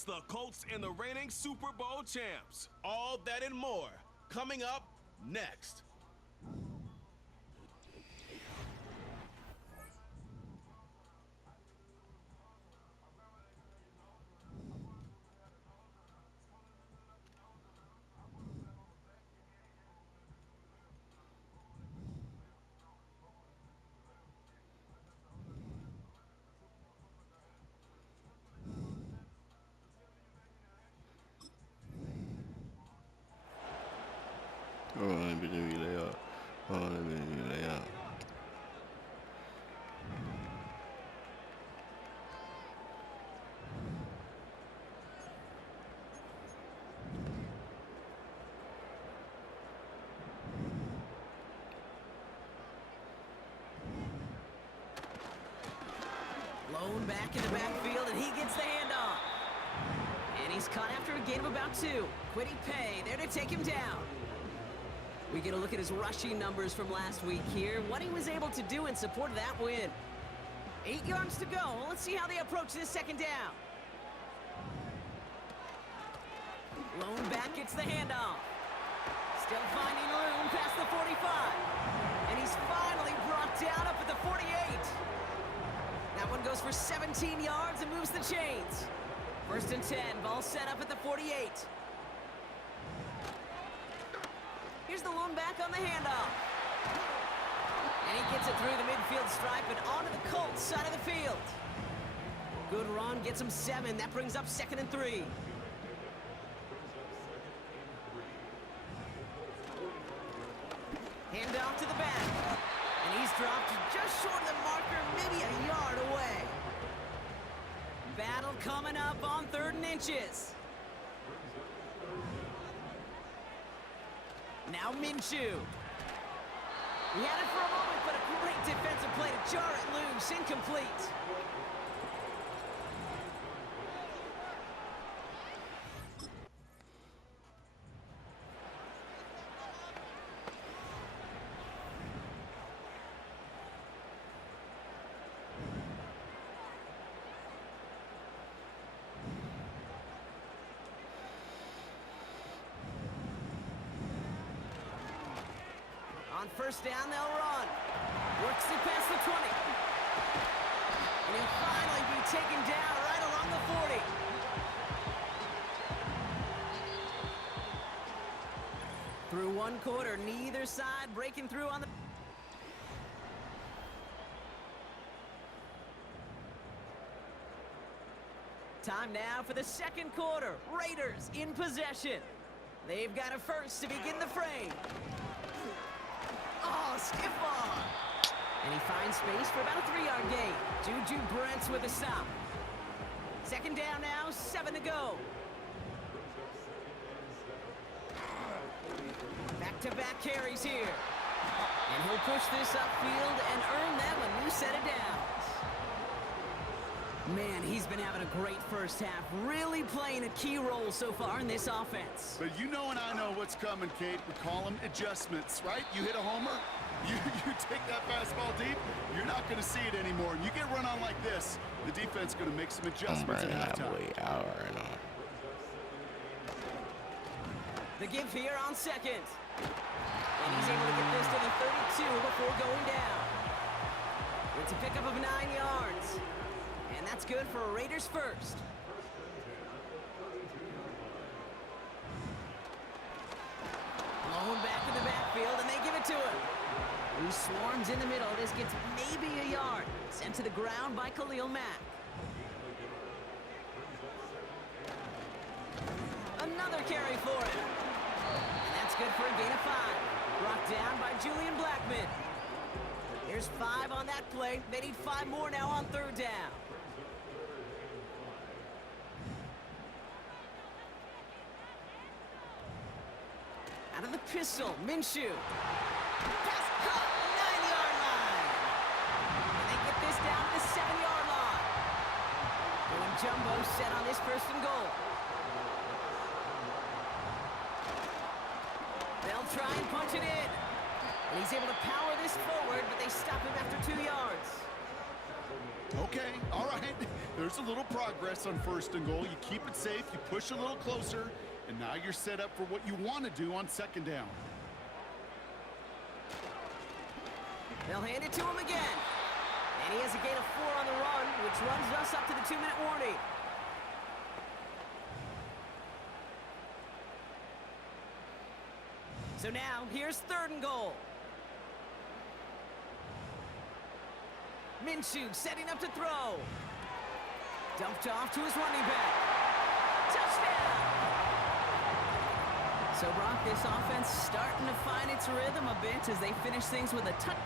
against the Colts and the reigning Super Bowl champs. All that and more coming up next. Lone back in the backfield, and he gets the handoff. And he's caught after a gain of about 2. Quiddy Pay there to take him down. We get a look at his rushing numbers from last week here, what he was able to do in support of that win. 8 yards to go. Let's see how they approach this second down. Lone back gets the handoff. Still finding room past the 45. And he's finally brought down up at the 48. That one goes for 17 yards and moves the chains. 1st and 10, ball set up at the 48. Here's the lone back on the handoff. And he gets it through the midfield stripe and onto the Colts side of the field. Good run, gets him 7. That brings up 2nd and 3. Handoff to the back. And he's dropped just short of the marker, maybe a yard away. Battle coming up on 3rd and inches. Now Minshew. He had it for a moment, but a great defensive play to jar it loose. Incomplete. On 1st down, they'll run. Works it past the 20. And he'll finally be taken down right along the 40. Through 1 quarter, neither side breaking through on the... Time now for the 2nd quarter. Raiders in possession. They've got a first to begin the frame. Oh, stiff arm. And he finds space for about a 3-yard gain. Juju Brents with a stop. 2nd down now, 7 to go. Back-to-back carries here. And he'll push this upfield and earn them a new set of downs. Man, he's been having a great first half, really playing a key role so far in this offense. But you know and I know what's coming, Kate. We call them adjustments, right? You hit a homer, you take that fastball deep, you're not going to see it anymore. And you get run on like this, the defense is going to make some adjustments at halftime. The give here on 2nd. And he's able to get this to the 32 before going down. It's a pickup of 9 yards. And that's good for a Raiders first. Lone back in the backfield, and they give it to him. He swarms in the middle. This gets maybe a yard. Sent to the ground by Khalil Mack. Another carry for him. And that's good for a gain of 5. Brought down by Julian Blackman. Here's 5 on that play. They need 5 more now on 3rd down. Out of the pistol, Minshew. Pass caught, 9-yard line. And they get this down to the 7-yard line. Doing jumbo set on this 1st and goal. They'll try and punch it in. And he's able to power this forward, but they stop him after 2 yards. Okay, all right. There's a little progress on 1st and goal. You keep it safe, you push a little closer, and now you're set up for what you want to do on 2nd down. They'll hand it to him again. And he has a gain of 4 on the run, which runs us up to the 2-minute warning. So now, here's 3rd and goal. Minshew setting up to throw. Dumped off to his running back. Touchdown! So, Brock, this offense starting to find its rhythm a bit as they finish things with a touch.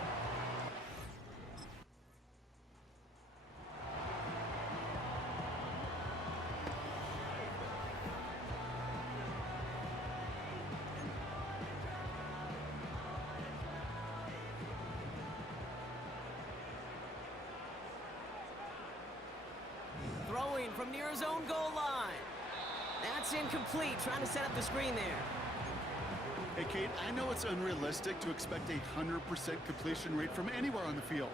Throwing from near his own goal line. That's incomplete, trying to set up the screen there. Hey, Kate, I know it's unrealistic to expect a 100% completion rate from anywhere on the field.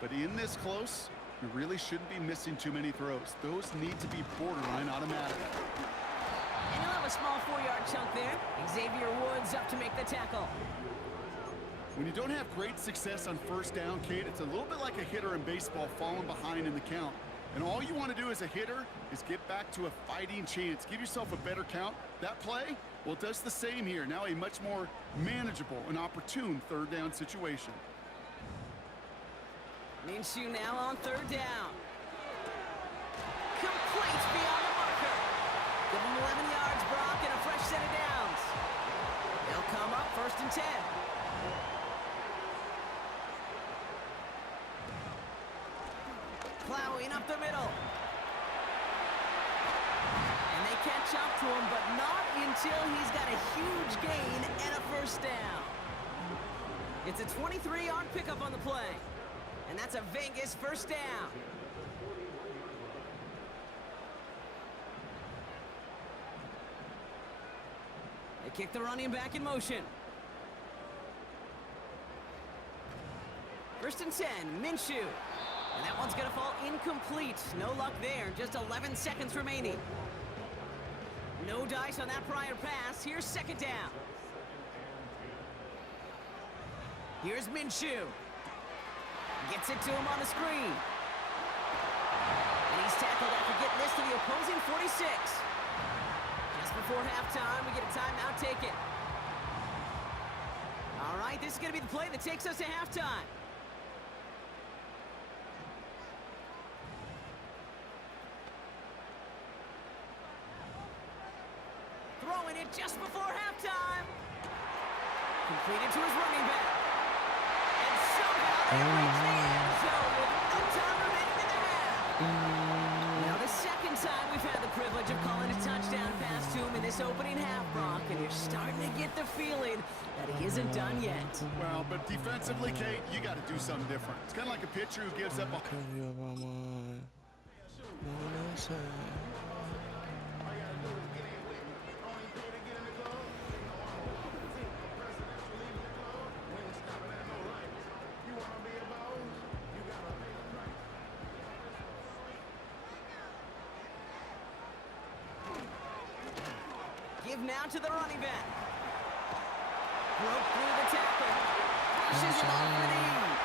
But in this close, you really shouldn't be missing too many throws. Those need to be borderline automatic. And he'll have a small 4-yard chunk there. Xavier Woods up to make the tackle. When you don't have great success on 1st down, Kate, it's a little bit like a hitter in baseball falling behind in the count. And all you want to do as a hitter is get back to a fighting chance. Give yourself a better count. That play, well, it does the same here. Now a much more manageable and opportune 3rd down situation. Minshew now on 3rd down. Complete beyond the marker. Give him 11 yards, Brock, and a fresh set of downs. They'll come up 1st and 10. Plowing up the middle. And they catch up to him, but not until he's got a huge gain and a 1st down. It's a 23-yard pickup on the play. And that's a Vegas 1st down. They kick the running back in motion. 1st and 10, Minshew. And that one's going to fall incomplete. No luck there. Just 11 seconds remaining. No dice on that prior pass. Here's 2nd down. Here's Minshew. Gets it to him on the screen. And he's tackled after getting this to the opposing 46. Just before halftime, we get a timeout taken. All right, this is going to be the play that takes us to halftime. Throwing it just before halftime. Completed to his running back. And somehow they reach the end zone with no time remaining in the half. Now the 2nd time we've had the privilege of calling a touchdown pass to him in this opening half, Brock, and you're starting to get the feeling that he isn't done yet. Well, but defensively, Kate, you got to do something different. It's kind of like a pitcher who gives up a... Give now to the running back. Broke through the tackle. Pushes him off the knees.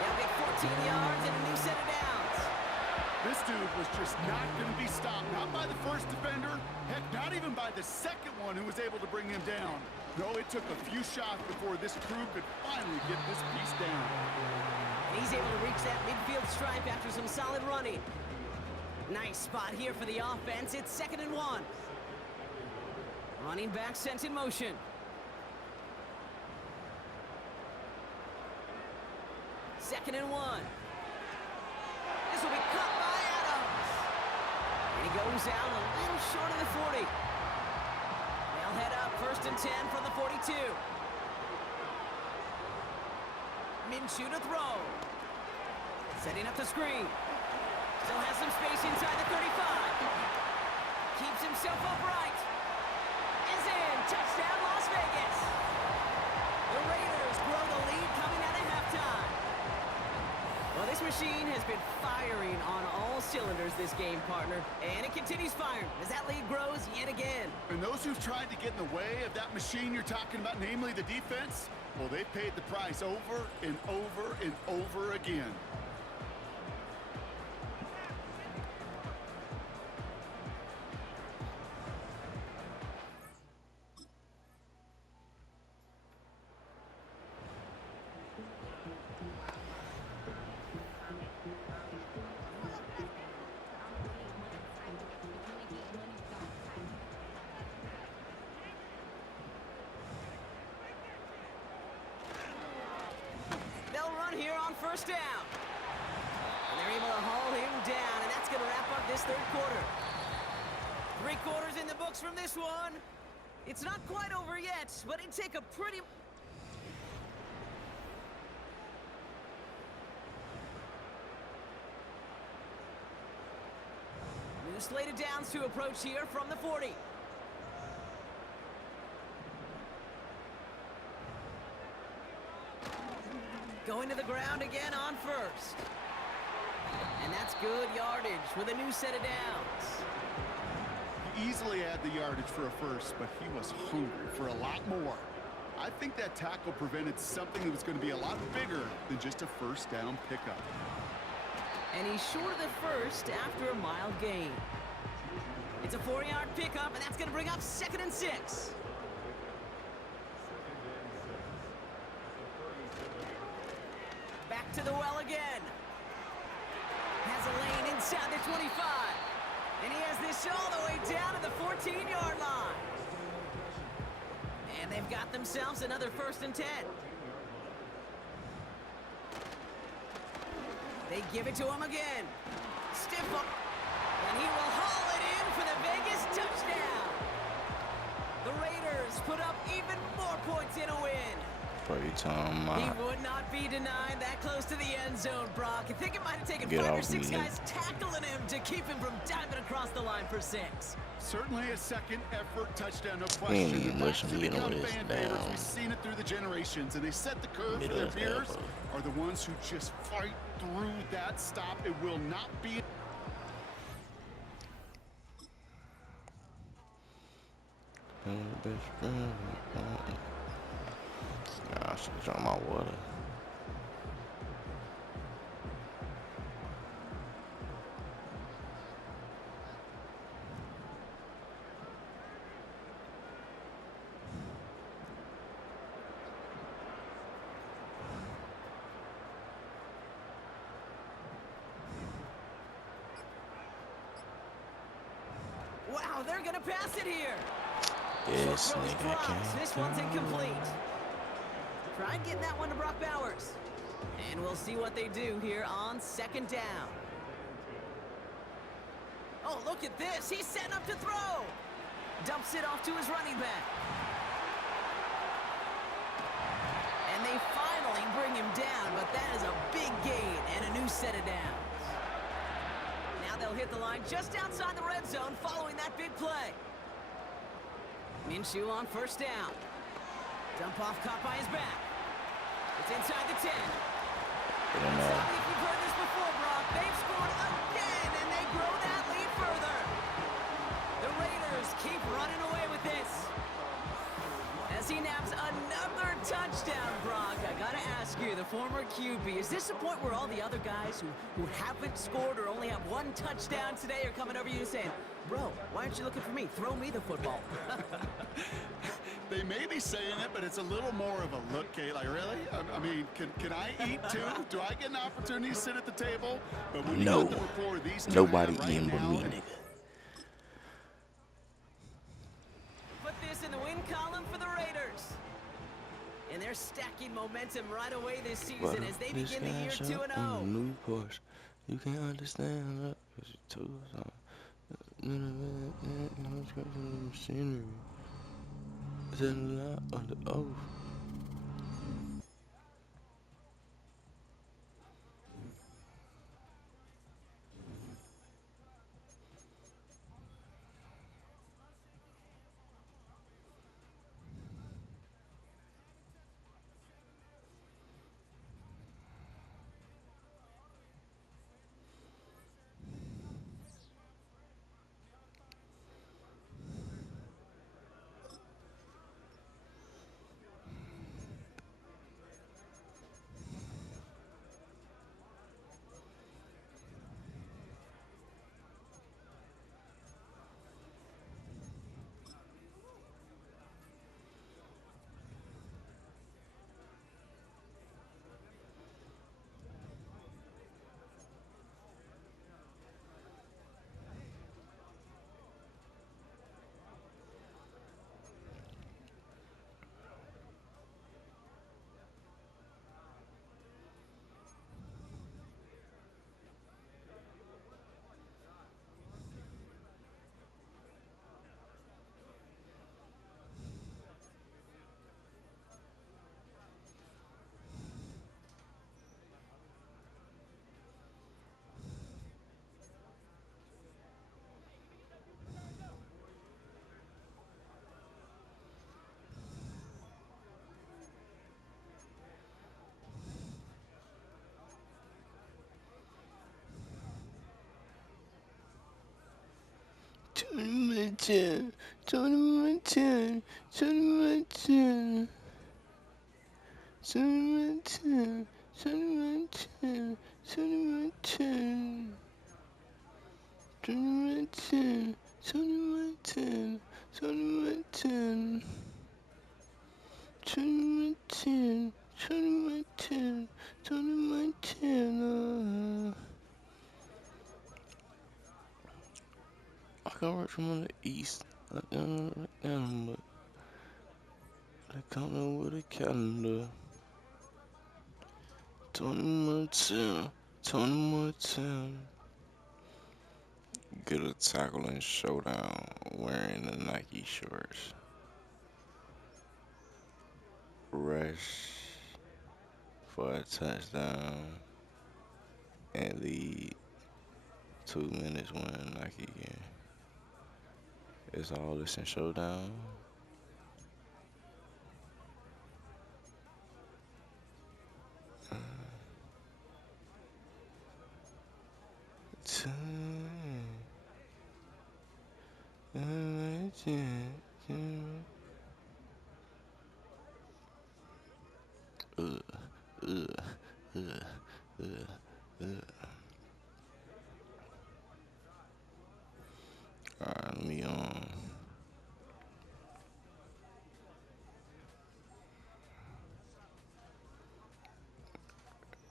They'll get 14 yards and a new set of downs. This dude was just not going to be stopped. Not by the 1st defender. Heck, not even by the 2nd one who was able to bring him down. No, it took a few shots before this crew could finally get this piece down. And he's able to reach that midfield stripe after some solid running. Nice spot here for the offense. It's 2nd and 1. Running back sent in motion. Second and 1. This will be caught by Adams. And he goes out a little short of the 40. They'll head up 1st and 10 from the 42. Minshew to throw. Setting up the screen. Still has some space inside the 35. Keeps himself upright. Is in. Touchdown, Las Vegas. The Raiders grow the lead coming out of halftime. Well, this machine has been firing on all cylinders this game, partner. And it continues firing as that lead grows yet again. And those who've tried to get in the way of that machine you're talking about, namely the defense, well, they've paid the price over and over and over again. Here on first down. And they're able to haul him down, and that's going to wrap up this third quarter. 3 quarters in the books from this one. It's not quite over yet, but it'd take a pretty... New slated downs to approach here from the 40. Going to the ground again on first. And that's good yardage with a new set of downs. He easily had the yardage for a first, but he was hungry for a lot more. I think that tackle prevented something that was going to be a lot bigger than just a first down pickup. And he's short of the first after a mild gain. It's a 4-yard pickup, and that's going to bring up 2nd and 6. Back to the well again. Has a lane inside the 25. And he has this all the way down to the 14-yard line. And they've got themselves another 1st and 10. They give it to him again. Stiff up. And he will haul it in for the Vegas touchdown. The Raiders put up even more points in a win. He would not be denied that close to the end zone, Brock. I think it might have taken 5 or 6 guys tackling him to keep him from diving across the line for 6. Certainly a second effort touchdown, no question. We've seen it through the generations, and they set the curve for their peers. Are the ones who just fight through that stop. It will not be. I should drink my water. Wow, they're gonna pass it here. Yes, nigga. This one's incomplete. Try getting that one to Brock Bowers. And we'll see what they do here on 2nd down. Oh, look at this. He's setting up to throw. Dumps it off to his running back. And they finally bring him down, but that is a big gain and a new set of downs. Now they'll hit the line just outside the red zone following that big play. Minshew on 1st down. Dump off caught by his back. It's inside the 10. If you've heard this before, Brock, they've scored again, and they grow that lead further. The Raiders keep running away with this. As he naps another touchdown, Brock, I gotta ask you, the former QB, is this the point where all the other guys who haven't scored or only have 1 touchdown today are coming over you and saying, bro, why aren't you looking for me? Throw me the football. They may be saying it, but it's a little more of a look, Kate. Like, really? I mean, can I eat too? Do I get an opportunity to sit at the table? But when you got the rapport, these nobody eating but me, nigga. Put this in the win column for the Raiders. And they're stacking momentum right away this season as they begin the year 2-0. New Porsche. You can't understand that. It's too machinery. It's a lot on the oath. 10, 21, 10, 21, 10, 21, 10, 21, 10, 21, 10, 21, 10, 21, 10, 21, 10, 21, 10, 21, 10, 21, 10, I can work from the east, but they coming with a calendar. 21, 10, 21, 10. Get a tackling showdown wearing the Nike shorts. Rush for a touchdown and lead 2 minutes win Nike game. It's all this in showdown. Alright, let me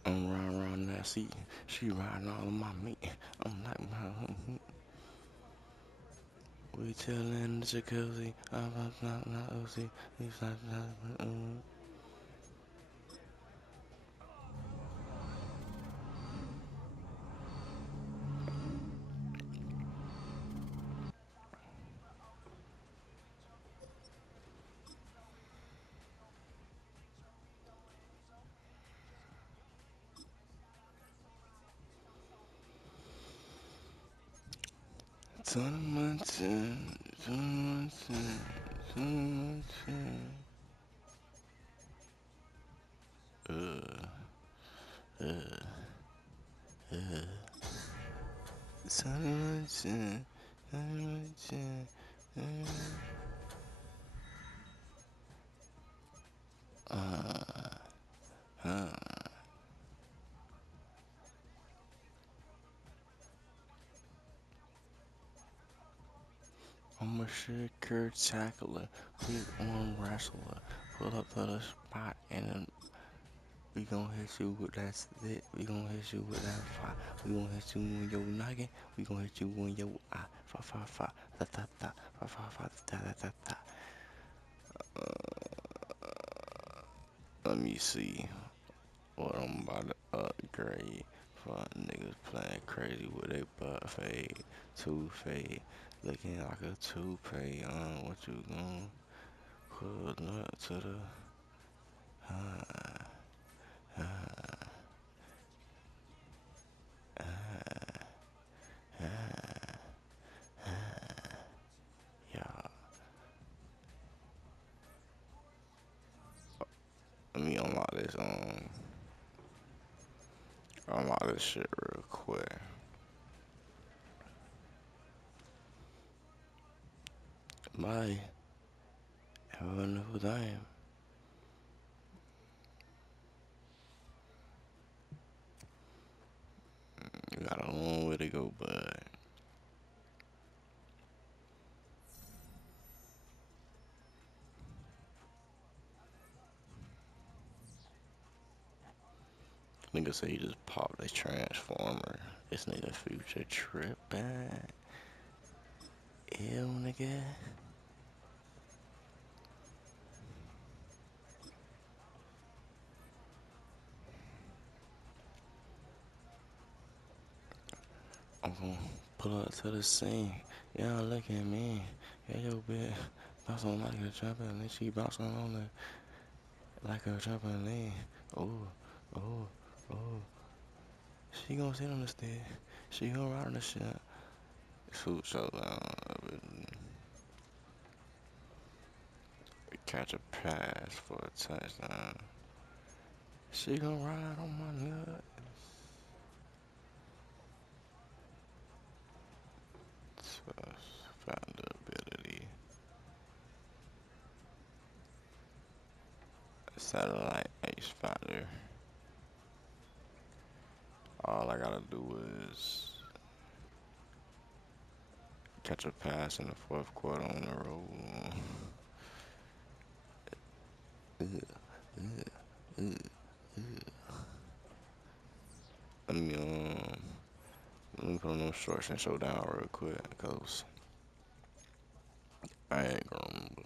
I'm riding around that seat. She riding all of my meat. I'm like, we chillin' the jacuzzi. I'm not OC. He's not. Tournament, I'm a shaker tackler, big arm wrestler. Pull up to the spot and then we gon' hit you with that stick. We gon' hit you with that fire. We gon' hit you in your noggin. We gon' hit you in your eye. Fa fa fa, ta ta ta, fa fa fa, ta ta ta ta. Let me see what I'm about to upgrade for niggas playing crazy with a butt fade, two fade, looking like a toupee. What you gon' put up to the yeah. Let me unlock this shit real quick. Bye. Have a wonderful time. You got a long way to go, bud. Nigga say he just popped a transformer. This nigga future trippin'. Ew, nigga. I'm gonna pull up to the scene. Yeah, look at me. Yeah, yo, bitch. Bounce on like a trampoline. She bouncing on it like a trampoline. Oh, oh, oh. She gonna sit on the stairs. She gonna ride on the shit. Food showdown. Catch a pass for a touchdown. She gonna ride on my nuts. So, found a bit satellite H factor. All I gotta do is catch a pass in the fourth quarter on the road. Let me let me put on those shorts and show down real quick, cause I ain't gonna remember.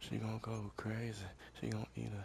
She gonna go crazy. She gonna eat a.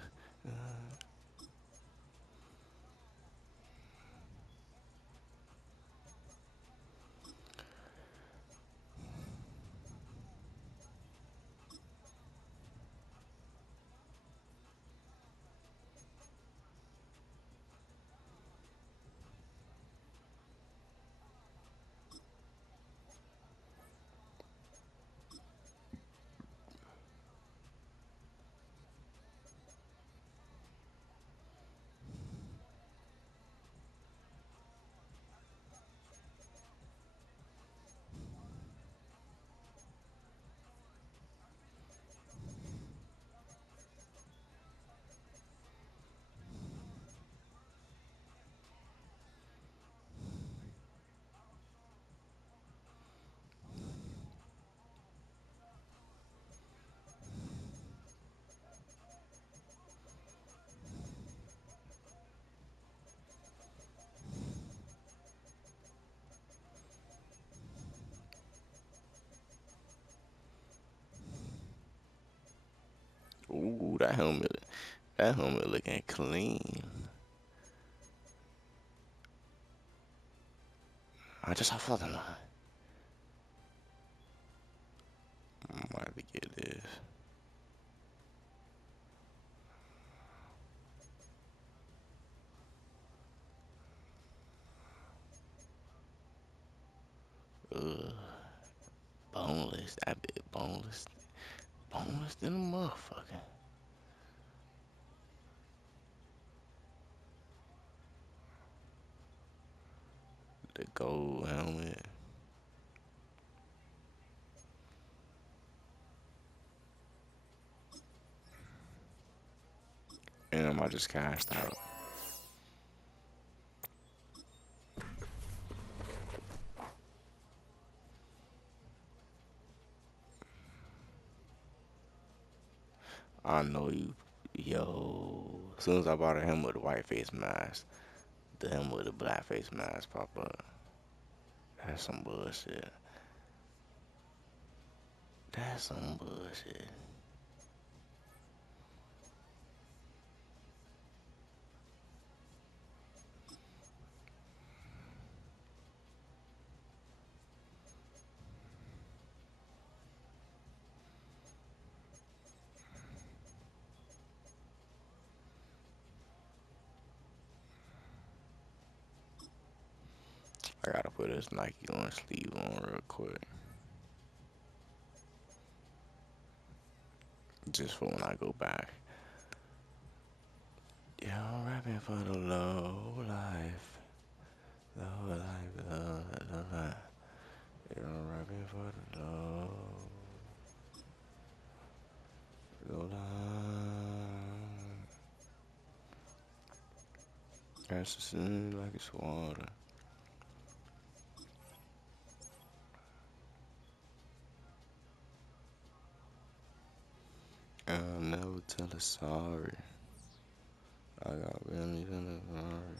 Ooh, that helmet looking clean. I just have fun line. I'm about to get this. Ugh, boneless. That bit boneless. Boneless than a motherfucker. The gold helmet. And I just cashed out. I know you, yo. As soon as I bought a helmet with a white face mask, the helmet with a black face mask pop up. That's some bullshit. That's some bullshit. I gotta put this Nike on sleeve on real quick. Just for when I go back. Yeah, I'm rapping for the low life. Low life, low life. Yeah, I'm rapping for the low life. That's just like it's water. I'll never tell her sorry. I got really in the hurry.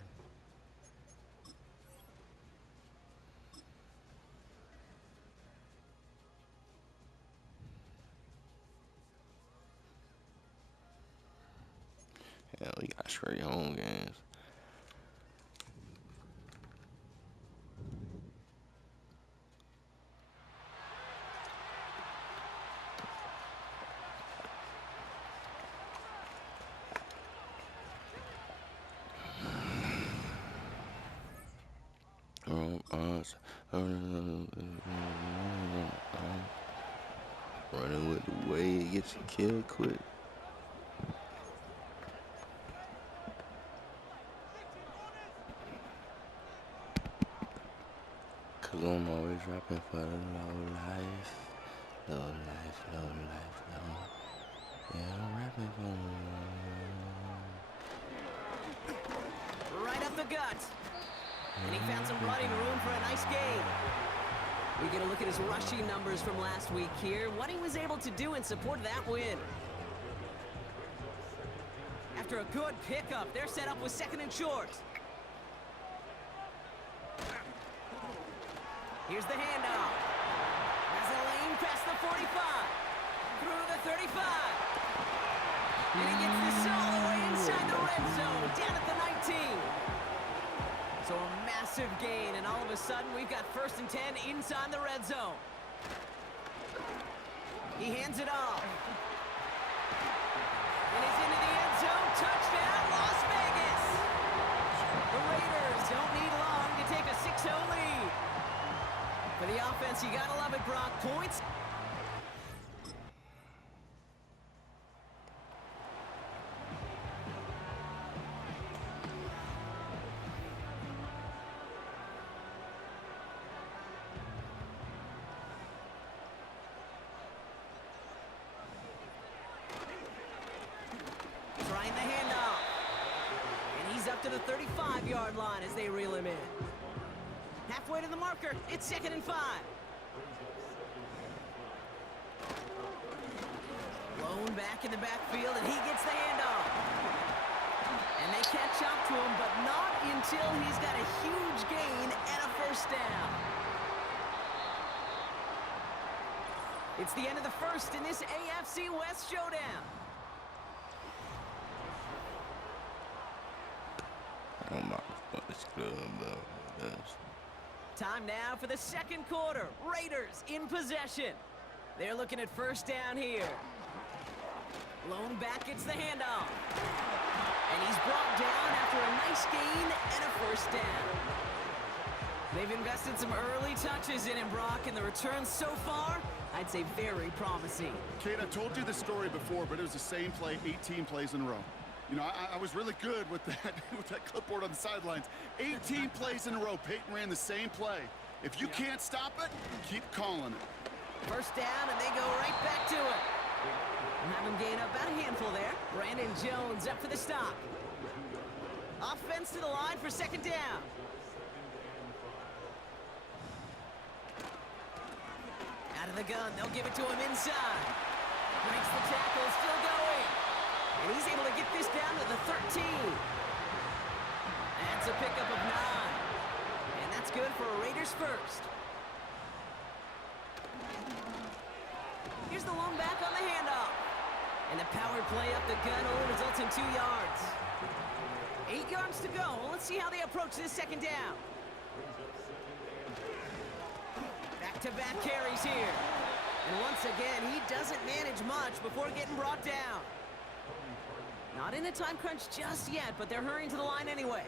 Yeah, we got straight home games. Running with the way it gets you killed quick. Cause I'm always rapping for the low life. Low life, low life, low. Yeah, I'm rapping for Right up the gut. And he found some running room for a nice gain. We get a look at his rushing numbers from last week here, what he was able to do in support of that win. After a good pickup, they're set up with 2nd and short. Here's the handoff. Has a lane past the 45. Through the 35. And he gets this all the way inside the red zone, down at the 19. So a massive gain, and all of a sudden we've got 1st and 10 inside the red zone. He hands it off. And he's into the end zone. Touchdown, Las Vegas! The Raiders don't need long to take a 6-0 lead. For the offense, you gotta love it, Brock. Points. Trying the handoff. And he's up to the 35-yard line as they reel him in. Halfway to the marker, it's 2nd and 5. Blown back in the backfield, and he gets the handoff. And they catch up to him, but not until he's got a huge gain and a 1st down. It's the end of the 1st in this AFC West showdown. I'm not as good about this. Time now for the 2nd quarter. Raiders in possession. They're looking at 1st down here. Lone back gets the handoff. And he's brought down after a nice gain and a 1st down. They've invested some early touches in him, Brock, and the returns so far, I'd say very promising. Kate, I've told you this story before, but it was the same play 18 plays in a row. You know, I was really good with that with that clipboard on the sidelines. 18 plays in a row. Peyton ran the same play. If you can't stop it, keep calling it. 1st down, and they go right back to it. And have him gain up about a handful there. Brandon Jones up for the stop. Offense to the line for 2nd down. Out of the gun, they'll give it to him inside. Breaks the tackle, still going. And he's able to get this down to the 13. That's a pickup of 9. And that's good for a Raiders 1st. Here's the lone back on the handoff. And the power play up the gun only results in 2 yards. 8 yards to go. Well, let's see how they approach this 2nd down. Back-to-back carries here. And once again, he doesn't manage much before getting brought down. Not in a time crunch just yet, but they're hurrying to the line anyway.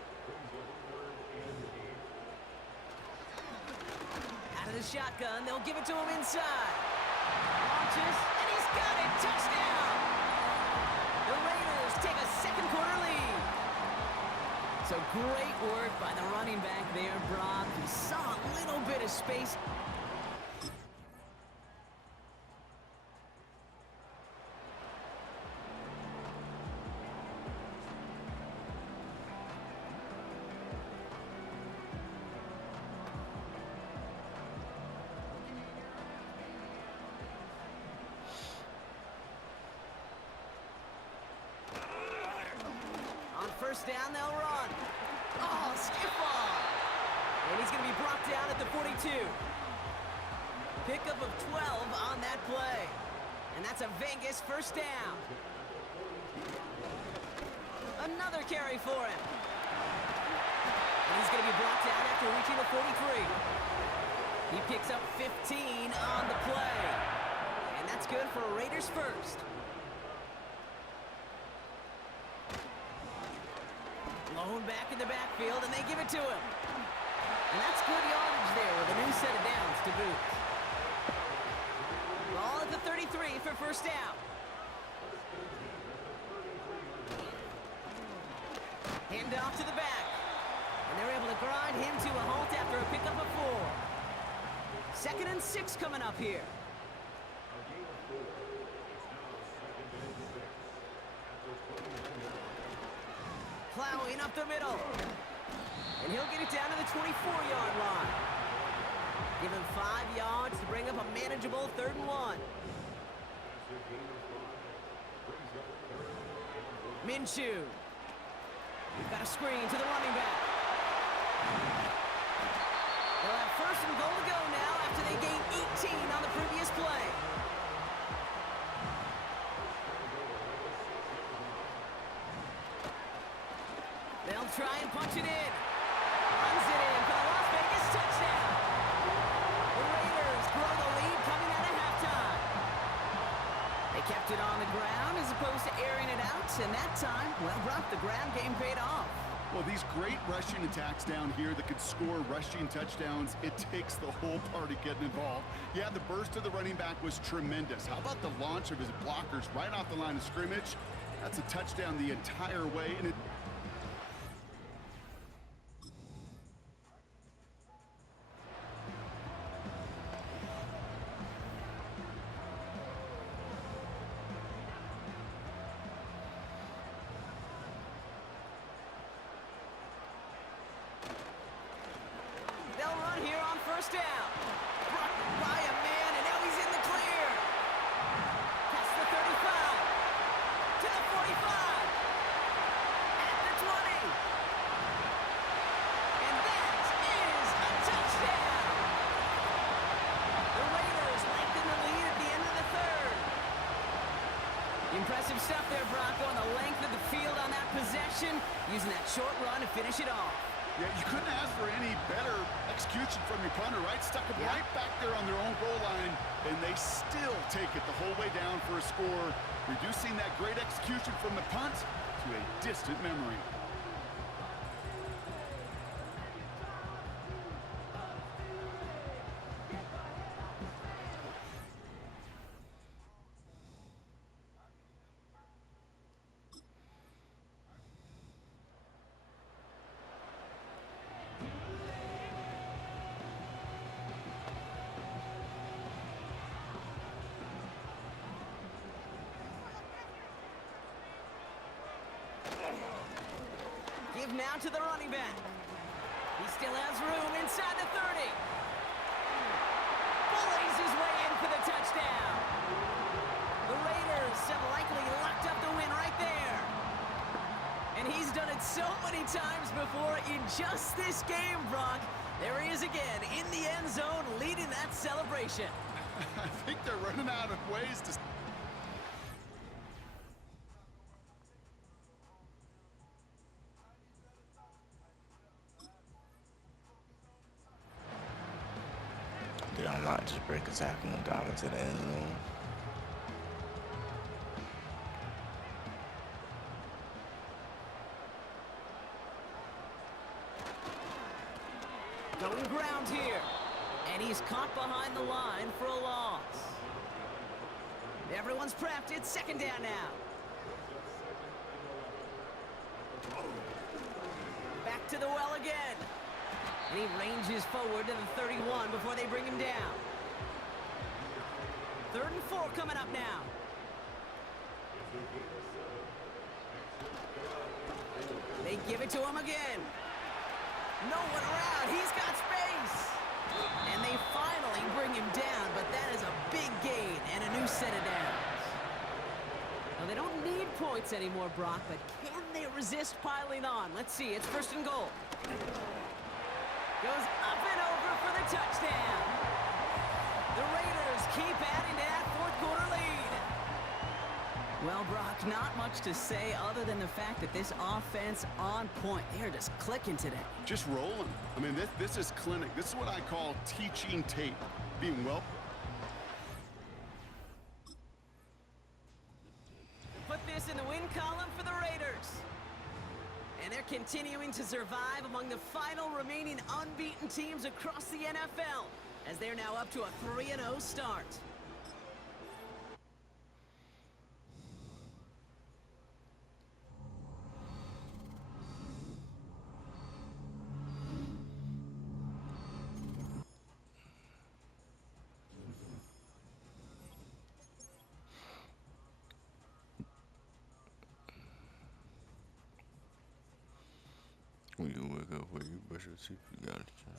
Out of the shotgun, they'll give it to him inside. Launches, and he's got it! Touchdown! The Raiders take a 2nd quarter lead. So great work by the running back there, Brock. He saw a little bit of space. On 1st down, they'll run. Oh, stiff arm. And he's going to be brought down at the 42. Pickup of 12 on that play. And that's a Vegas 1st down. Another carry for him. And he's going to be brought down after reaching the 43. He picks up 15 on the play. And that's good for a Raiders 1st. Lone back in the backfield, and they give it to him. And that's good yardage there with a new set of downs to boot. Ball at the 33 for 1st down. Hand off to the back. And they're able to grind him to a halt after a pickup of 4. 2nd and 6 coming up here. Plowing up the middle. And he'll get it down to the 24-yard line. Give him 5 yards to bring up a manageable 3rd and 1. Minshew. We've got a screen to the running back. They'll have 1st and goal to go now after they gained 18 on the previous play. They'll try and punch it in. Runs it in for the Las Vegas touchdown. The Raiders grow the lead coming out of halftime. They kept it on the ground as opposed to airing it out, and that time, well, Brock, the ground game paid off. Well, these great rushing attacks down here that could score rushing touchdowns, it takes the whole party getting involved. Yeah, the burst of the running back was tremendous. How about the launch of his blockers right off the line of scrimmage? That's a touchdown the entire way, and it... Here on 1st down. Brock by a man, and now he's in the clear. Past the 35. To the 45. At the 20. And that is a touchdown. The Raiders lengthen the lead at the end of the 3rd. Impressive stuff there, Brock, on the length of the field on that possession, using that short run to finish it off. Yeah, you couldn't ask for any better execution from your punter, right? Stuck it right back there on their own goal line, and they still take it the whole way down for a score, reducing that great execution from the punt to a distant memory. Give now to the running back. He still has room inside the 30. Bullies his way in for the touchdown. The Raiders have likely locked up the win right there. And he's done it so many times before in just this game, Brock. There he is again in the end zone leading that celebration. I think they're running out of ways to... Did I not just break a tackle and dive into the end zone? Going ground here. And he's caught behind the line for a loss. Everyone's prepped. It's 2nd down now. Back to the well again. And he ranges forward to the 31 before they bring him down. 3rd and 4 coming up now. They give it to him again. No one around. He's got space. And they finally bring him down, but that is a big gain and a new set of downs. Now, they don't need points anymore, Brock, but can they resist piling on? Let's see. It's 1st and goal. Goes up and over for the touchdown. The Raiders keep adding to that 4th quarter lead. Well, Brock, not much to say other than the fact that this offense on point. They're just clicking today. Just rolling. I mean, this is clinic. This is what I call teaching tape. Being well... Put this in the win column for the Raiders. And they're continuing to survive among the final remaining unbeaten teams across the NFL, as they're now up to a 3-0 start. When you wake up, when you brush your teeth, you gotta try.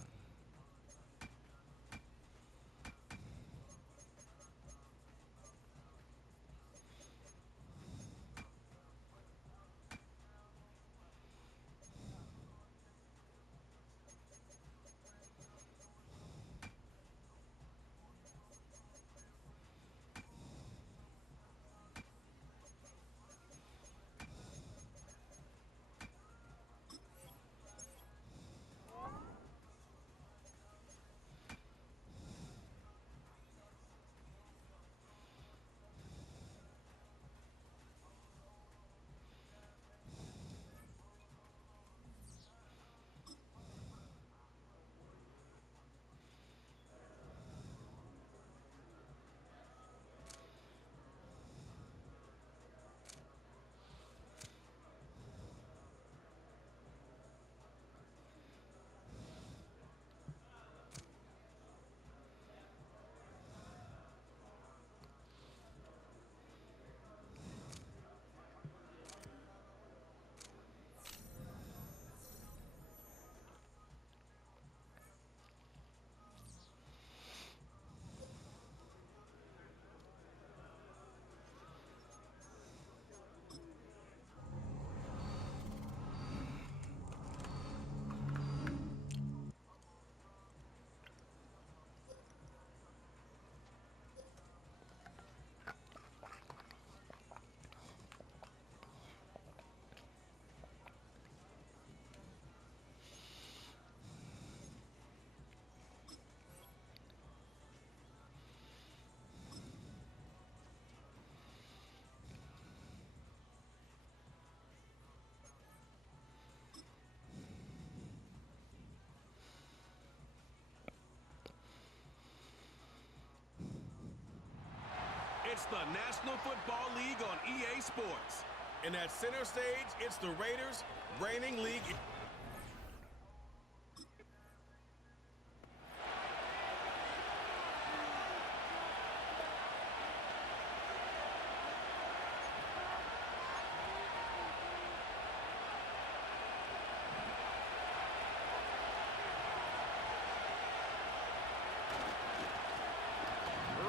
It's the National Football League on EA Sports. And at center stage, it's the Raiders, reigning league.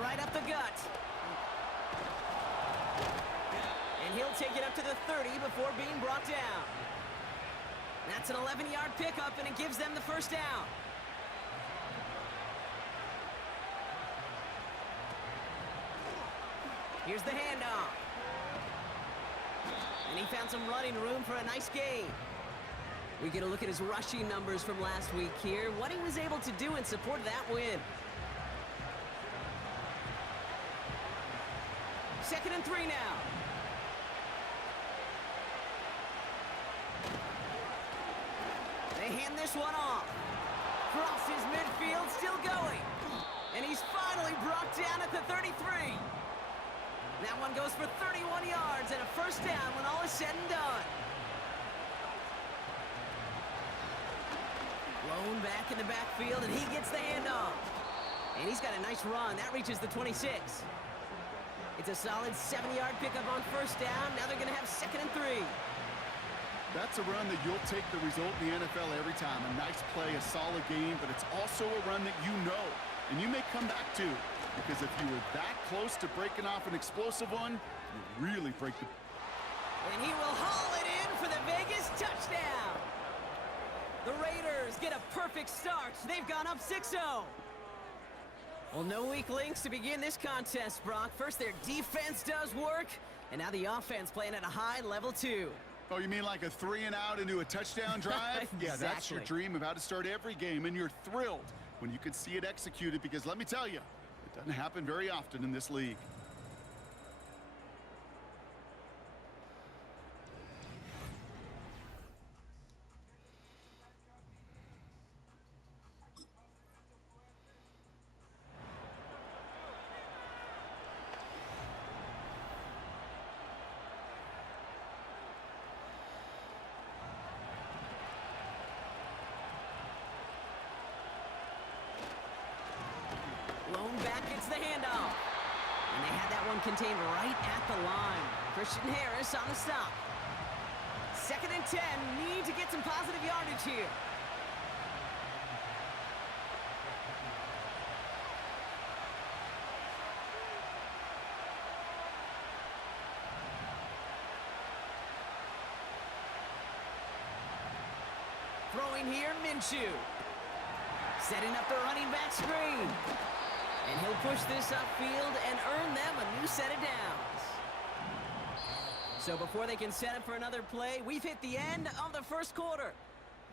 Right up the gut. And he'll take it up to the 30 before being brought down. That's an 11-yard pickup, and it gives them the first down. Here's the handoff. And he found some running room for a nice gain. We get a look at his rushing numbers from last week here, what he was able to do in support of that win. 2nd and 3 now. They hand this one off. Crosses midfield, still going. And he's finally brought down at the 33. That one goes for 31 yards and a first down when all is said and done. Blown back in the backfield, and he gets the handoff. And he's got a nice run. That reaches the 26. It's a solid 7-yard pickup on first down. Now they're going to have 2nd and 3. That's a run that you'll take the result in the NFL every time. A nice play, a solid game, but it's also a run that you know, and you may come back to. Because if you were that close to breaking off an explosive one, you really break the... And he will haul it in for the Vegas touchdown. The Raiders get a perfect start. They've gone up 6-0. Well, no weak links to begin this contest, Brock. First, their defense does work, and now the offense playing at a high level, too. Oh, you mean like a 3-and-out into a touchdown drive? Exactly. Yeah, that's your dream of how to start every game, and you're thrilled when you can see it executed, because let me tell you, it doesn't happen very often in this league. Blown back, it's the handoff. And they had that one contained right at the line. Christian Harris on the stop. 2nd and 10. Need to get some positive yardage here. Throwing here, Minshew. Setting up the running back screen. And he'll push this upfield and earn them a new set of downs. So before they can set up for another play, we've hit the end of the first quarter.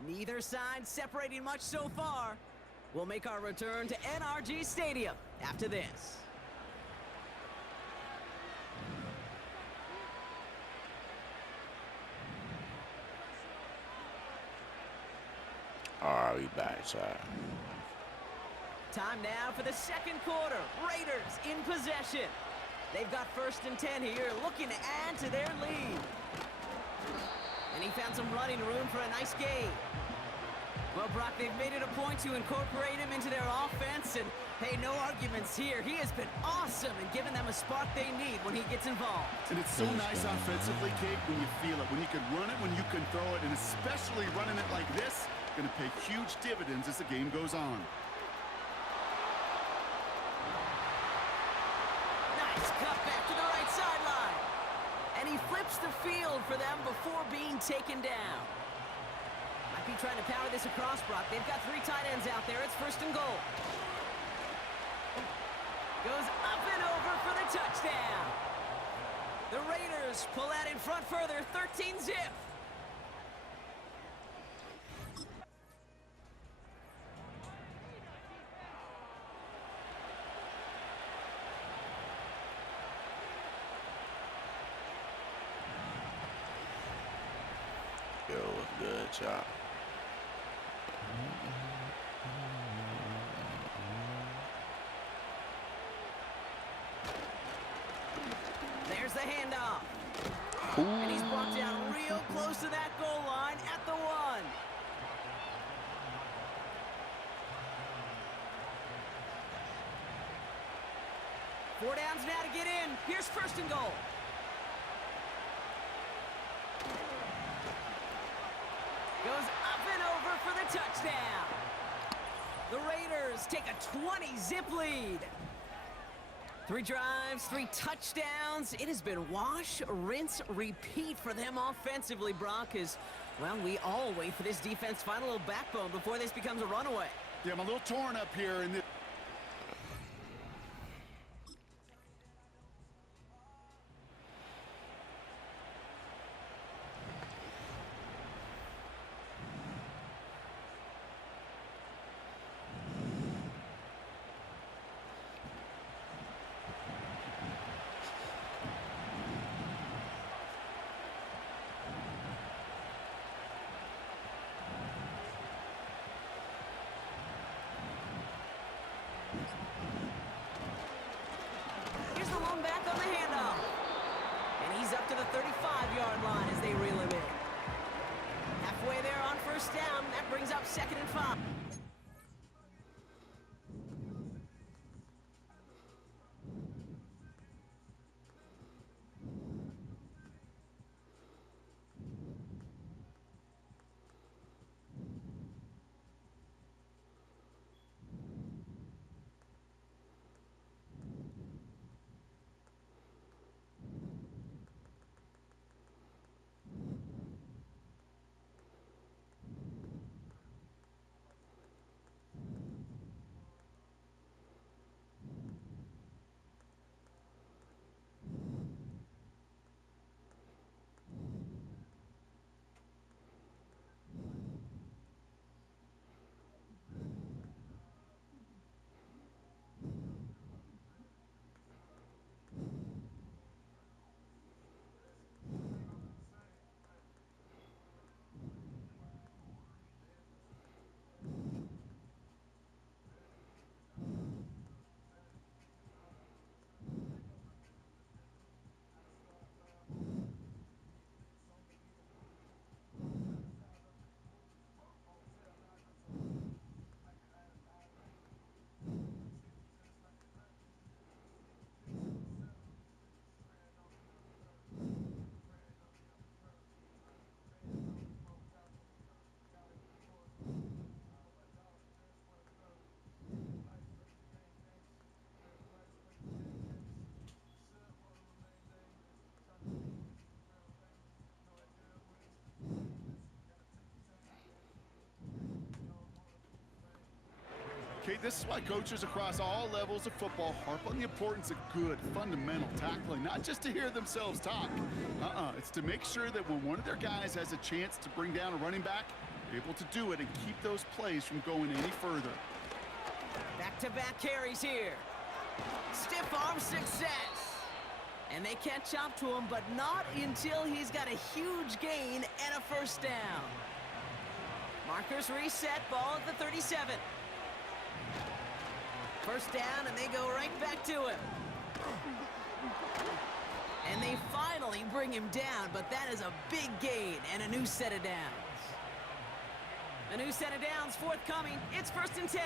Neither side separating much so far. We'll make our return to NRG Stadium after this. Alright, we back, y'all. Time now for the second quarter. Raiders in possession. They've got 1st and 10 here, looking to add to their lead. And he found some running room for a nice gain. Well, Brock, they've made it a point to incorporate him into their offense, and hey, no arguments here. He has been awesome in giving them a spark they need when he gets involved. And it's so nice offensively, Kate, when you feel it, when you can run it, when you can throw it, and especially running it like this, going to pay huge dividends as the game goes on. Nice cut back to the right sideline. And he flips the field for them before being taken down. Might be trying to power this across, Brock. They've got 3 tight ends out there. It's 1st and goal. Goes up and over for the touchdown. The Raiders pull out in front further, 13-zip. Yo, what's good, y'all? There's the handoff. And he's brought down real close to that goal line at the 1. Four downs now to get in. Here's 1st and goal. Goes up and over for the touchdown. The Raiders take a 20-zip lead. 3 drives, 3 touchdowns. It has been wash, rinse, repeat for them offensively, Brock, as, well, we all wait for this defense to find a little backbone before this becomes a runaway. Yeah, I'm a little torn up here in the... Here's the lone back on the handoff. And he's up to the 35-yard line as they reel him in. Halfway there on 1st down. That brings up 2nd and 5. Kate, this is why coaches across all levels of football harp on the importance of good, fundamental tackling, not just to hear themselves talk. It's to make sure that when one of their guys has a chance to bring down a running back, they're able to do it and keep those plays from going any further. Back-to-back carries here. Stiff arm success. And they catch up to him, but not until he's got a huge gain and a first down. Markers reset, ball at the 37. First down, and they go right back to him. And they finally bring him down, but that is a big gain and a new set of downs. A new set of downs forthcoming. It's 1st and 10.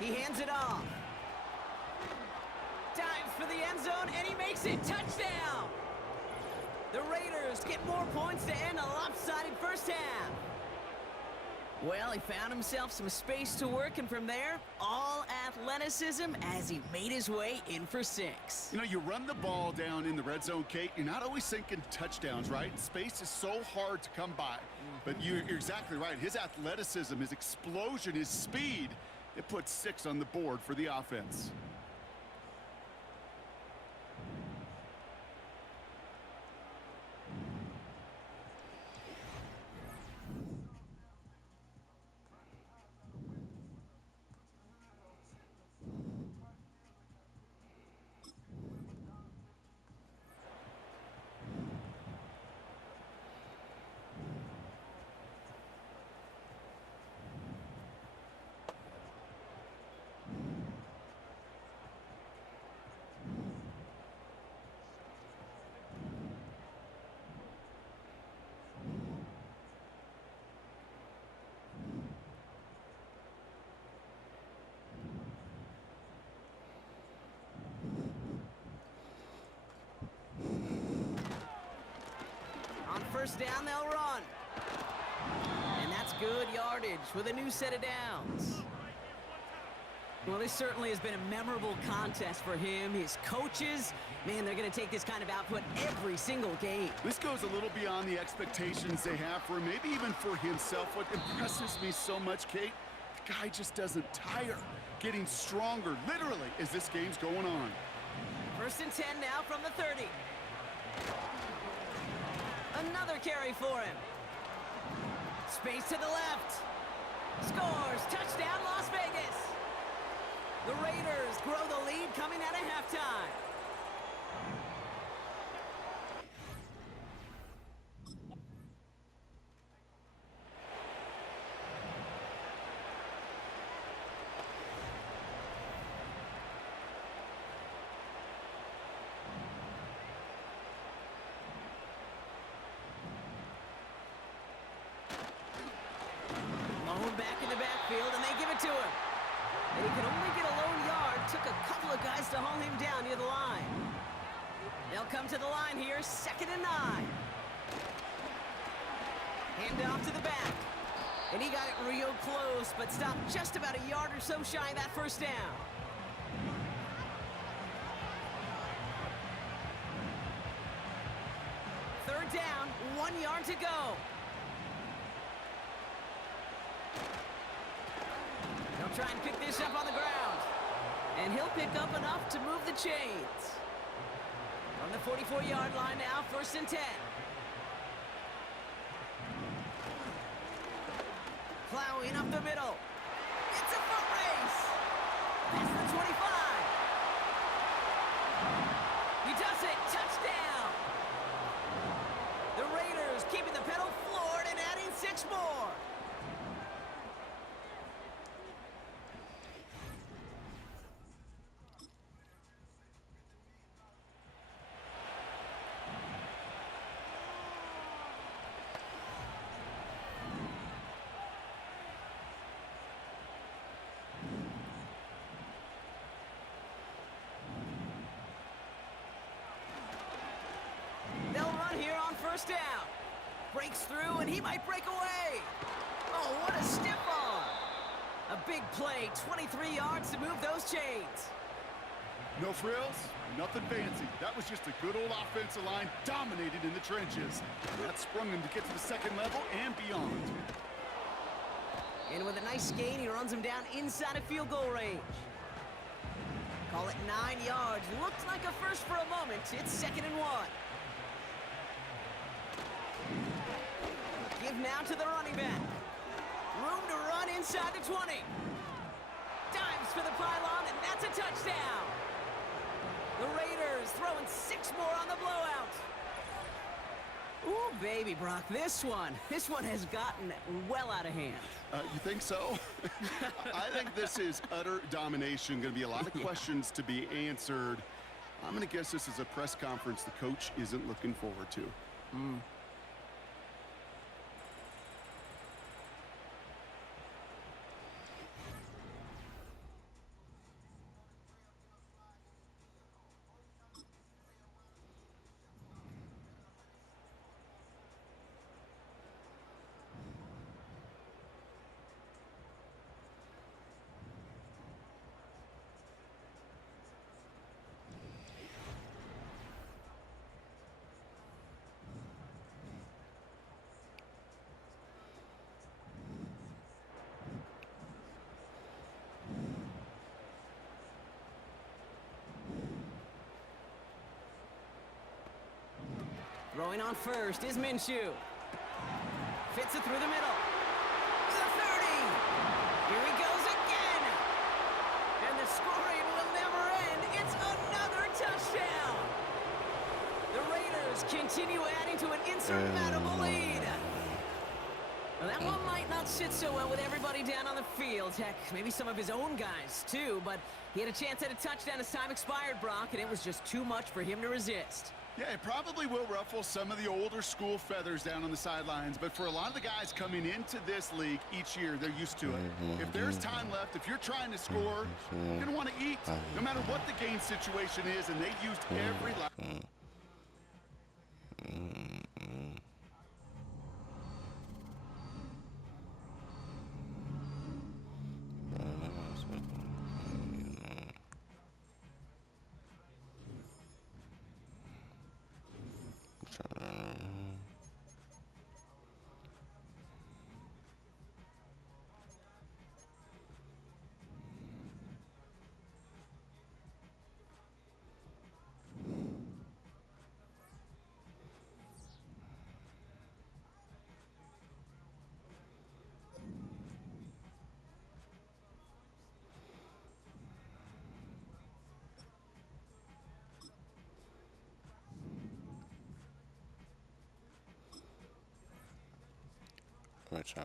He hands it off. Dives for the end zone, and he makes it. Touchdown! The Raiders get more points to end a lopsided first half. Well, he found himself some space to work, and from there, all athleticism as he made his way in for 6. You know, you run the ball down in the red zone, Kate, you're not always thinking touchdowns, right? Space is so hard to come by. But you're exactly right. His athleticism, his explosion, his speed, it puts 6 on the board for the offense. First down, they'll run. And that's good yardage with a new set of downs. Well, this certainly has been a memorable contest for him. His coaches, man, they're going to take this kind of output every single game. This goes a little beyond the expectations they have for him, maybe even for himself. What impresses me so much, Kate, the guy just doesn't tire. Getting stronger, literally, as this game's going on. 1st and 10 now from the 30. Another carry for him. Space to the left. Scores. Touchdown, Las Vegas. The Raiders grow the lead coming out of halftime. Back in the backfield, and they give it to him. And he could only get a lone yard. Took a couple of guys to haul him down near the line. They'll come to the line here, 2nd and 9. Hand off to the back. And he got it real close, but stopped just about a yard or so shy of that first down. Third down, 1 yard to go. Try and pick this up on the ground. And he'll pick up enough to move the chains. From the 44-yard line now, 1st and 10. Plowing up the middle. It's a foot race. That's the 25. He does it. Touchdown. The Raiders keeping the pedal floored and adding 6 more. First down. Breaks through, and he might break away. Oh, what a stiff arm. A big play, 23 yards to move those chains. No frills, nothing fancy. That was just a good old offensive line dominated in the trenches. That sprung them to get to the 2nd level and beyond. And with a nice gain, he runs him down inside of field goal range. Call it 9 yards. Looked like a first for a moment. It's 2nd and 1. Give now to the running back. Room to run inside the 20. Dives for the pylon, and that's a touchdown. The Raiders throwing 6 more on the blowout. Ooh, baby, Brock, this one has gotten well out of hand. You think so? I think this is utter domination. Going to be a lot of questions to be answered. I'm going to guess this is a press conference the coach isn't looking forward to. Throwing on first is Minshew. Fits it through the middle. The 30. Here he goes again. And the scoring will never end. It's another touchdown. The Raiders continue adding to an insurmountable lead. Well, that one might not sit so well with everybody down on the field. Heck, maybe some of his own guys, too. But he had a chance at a touchdown as time expired, Brock, and it was just too much for him to resist. Yeah, it probably will ruffle some of the older school feathers down on the sidelines, but for a lot of the guys coming into this league each year, they're used to it. If there's time left, if you're trying to score, you're going to want to eat, no matter what the game situation is, and they used every life. Which I